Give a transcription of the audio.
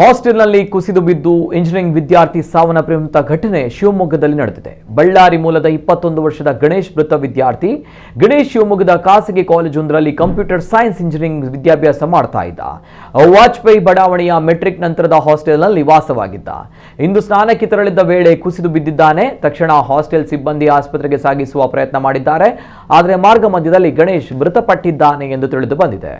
ಹಾಸ್ಟೆಲ್ನಲ್ಲಿ ಕುಸಿದು ಬಿದ್ದು ಇಂಜಿನಿಯರಿಂಗ್ ವಿದ್ಯಾರ್ಥಿ ಸಾವನ್ನಪ್ಪಿರುವಂತಹ ಘಟನೆ ಶಿವಮೊಗ್ಗದಲ್ಲಿ ನಡೆದಿದೆ. ಬಳ್ಳಾರಿ ಮೂಲದ 21 ವರ್ಷದ ಗಣೇಶ್ ಮೃತ ವಿದ್ಯಾರ್ಥಿ. ಗಣೇಶ್ ಶಿವಮೊಗ್ಗದ ಖಾಸಗಿ ಕಾಲೇಜೊಂದರಲ್ಲಿ ಕಂಪ್ಯೂಟರ್ ಸೈನ್ಸ್ ಇಂಜಿನಿಯರಿಂಗ್ ವಿದ್ಯಾಭ್ಯಾಸ ಮಾಡ್ತಾ ಇದ್ದ. ವಾಜಪೇಯಿ ಬಡಾವಣೆಯ ಮೆಟ್ರಿಕ್ ನಂತರದ ಹಾಸ್ಟೆಲ್ನಲ್ಲಿ ವಾಸವಾಗಿದ್ದ. ಇಂದು ಸ್ನಾನಕ್ಕೆ ತೆರಳಿದ್ದ ವೇಳೆ ಕುಸಿದು ಬಿದ್ದಿದ್ದಾನೆ. ತಕ್ಷಣ ಹಾಸ್ಟೆಲ್ ಸಿಬ್ಬಂದಿ ಆಸ್ಪತ್ರೆಗೆ ಸಾಗಿಸುವ ಪ್ರಯತ್ನ ಮಾಡಿದ್ದಾರೆ. ಆದರೆ ಮಾರ್ಗ ಮಧ್ಯದಲ್ಲಿ ಗಣೇಶ್ ಮೃತಪಟ್ಟಿದ್ದಾನೆ ಎಂದು ತಿಳಿದು ಬಂದಿದೆ.